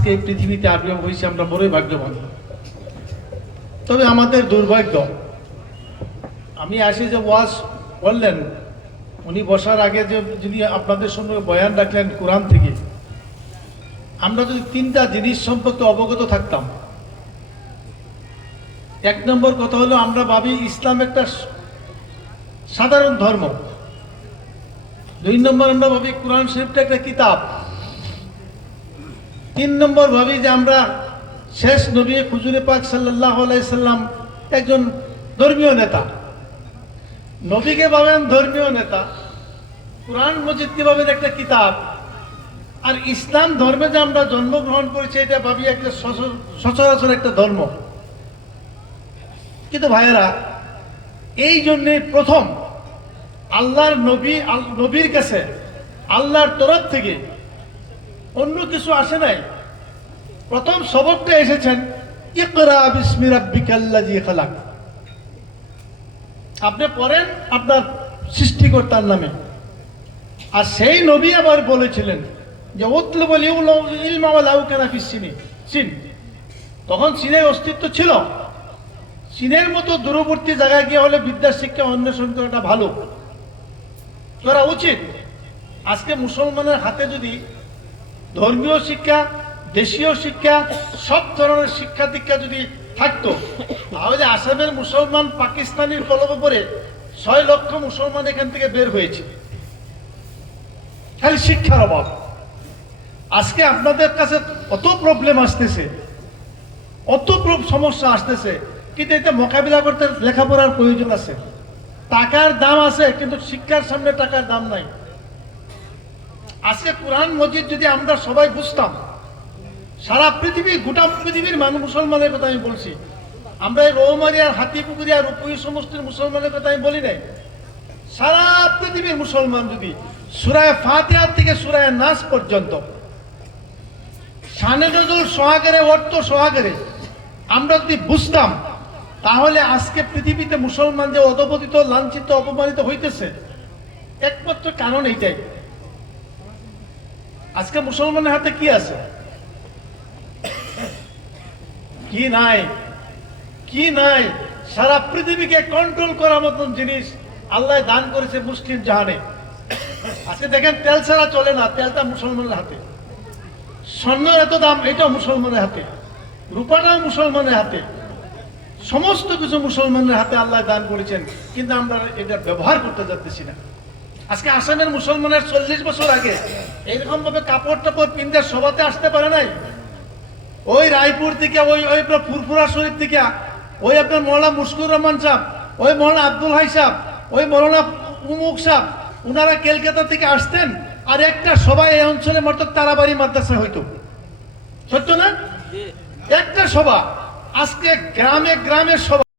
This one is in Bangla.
আজকে পৃথিবীতে আবির্ভাব হয়েছে, আমরা বড়ই ভাগ্যবান। তবে আমাদের দুর্ভাগ্য, আমি আসি যে ওয়াজ বললেন, উনি বসার আগে যে যিনি আপনাদের সঙ্গে বয়ান রাখলেন কোরআন থেকে, আমরা যদি তিনটা জিনিস সম্পর্কে অবগত থাকতাম। এক নম্বর কথা হলো, আমরা ভাবি ইসলাম একটা সাধারণ ধর্ম। দুই নম্বর, আমরা ভাবি কোরআন শরীফটা একটা কিতাব। তিন নম্বর ভাবি যে আমরা শেষ নবী খুজুরে পাক সাল্লাহ সাল্লাম একজন ধর্মীয় নেতা। নবীকে ভাবেন ধর্মীয় নেতা, কোরআন মজিদকে ভাবেন একটা কিতাব, আর ইসলাম ধর্মে যে আমরা জন্মগ্রহণ করেছি, এটা ভাবি একটা সচর- সচরাচর একটা ধর্ম। কিন্তু ভাইয়েরা, এই জন্যে প্রথম আল্লাহর নবী নবীর কাছে, আল্লাহর তরফ থেকে অন্য কিছু আসে নাই। প্রথম সবকটা এসেছেন আপনি পড়েন আপনার সৃষ্টিকর্তার নামে। আর সেই নবী আবার বলেছিলেন যে উতলুবল ইলমা ওয়া লাউ কানা ফিস সিনি। তখন চীনের অস্তিত্ব ছিল। চীনের মতো দূরবর্তী জায়গায় গিয়ে হলে বিদ্যা শিক্ষা অন্বেষণ করাটা ভালো। করা উচিত। আজকে মুসলমানের হাতে যদি ধর্মীয় শিক্ষা দেশীয় শিক্ষা, সব ধরনের শিক্ষা দীক্ষা যদি থাকতো, তাহলে আসামের মুসলমান পাকিস্তানির কলমে পড়ে ছয় লক্ষ মুসলমান এখান থেকে বের হয়েছে। খালি শিক্ষার অভাব। আজকে আপনাদের কাছে অত প্রবলেম আসতেছে অত প্র- সমস্যা আসতেছে, কিন্তু এটা মোকাবিলা করতে লেখাপড়ার প্রয়োজন আছে। টাকার দাম আছে, কিন্তু শিক্ষার সামনে টাকার দাম নাই। আজকে কোরআন মসজিদ যদি আমরা সবাই বুঝতাম সারা পৃথিবী, গোটা পৃথিবীর মানুষ মুসলমানের কথা আমি বলছি। আমরা এই রৌমারি আর হাতিপুকুরি আর রূপই সমষ্টির মুসলমানের কথা আমি বলি নাই। সারা পৃথিবীর মুসলমান যদি সুরায় ফাতিহা থেকে সুরায় নাস পর্যন্ত, শানে নজরুল সোহাগেরে অর্থ সোহাগেরে আমরা যদি বুঝতাম, তাহলে আজকে পৃথিবীতে মুসলমান যে অধপতিত, লাঞ্ছিত, অপমানিত হইতেছে, একমাত্র কারণ এইটাই। আজকে মুসলমানের হাতে কি আছে? কি নাই? কি নাই? সারা পৃথিবীকে কন্ট্রোল করার মতন জিনিস আল্লাহ দান করেছে মুসলিম জাহানে। আজকে দেখেন তেল ছাড়া চলে না, তেলটা মুসলমানের হাতে। স্বর্ণের এত দাম, এটাও মুসলমানের হাতে। রূপাটাও মুসলমানের হাতে। সমস্ত কিছু মুসলমানের হাতে আল্লাহ দান করেছেন, কিন্তু আমরা এটা ব্যবহার করতে যাচ্ছি না। আজকে আসামের মুসলমানের চল্লিশ বছর আগে এইরকম ভাবে কাপড় টাপড় পিন্ধে সভাতে আসতে পারে নাই? ওই রায়পুর থেকে ওই ওই আপনার ফুরফুরা শরীফ থেকে ওই আপনার মৌলানা মুশকুর রহমান সাহ ওই মৌলানা আব্দুল হাই সাহ ওই মৌলানা উমুক সাহ ওনারা কলকাতা থেকে আসতেন আর একটা সবাই এই অঞ্চলে মাত্র তারাবাড়ি মাদ্রাসা হইতো। সত্য না? একটা সভা আজকে গ্রামে গ্রামে সভা।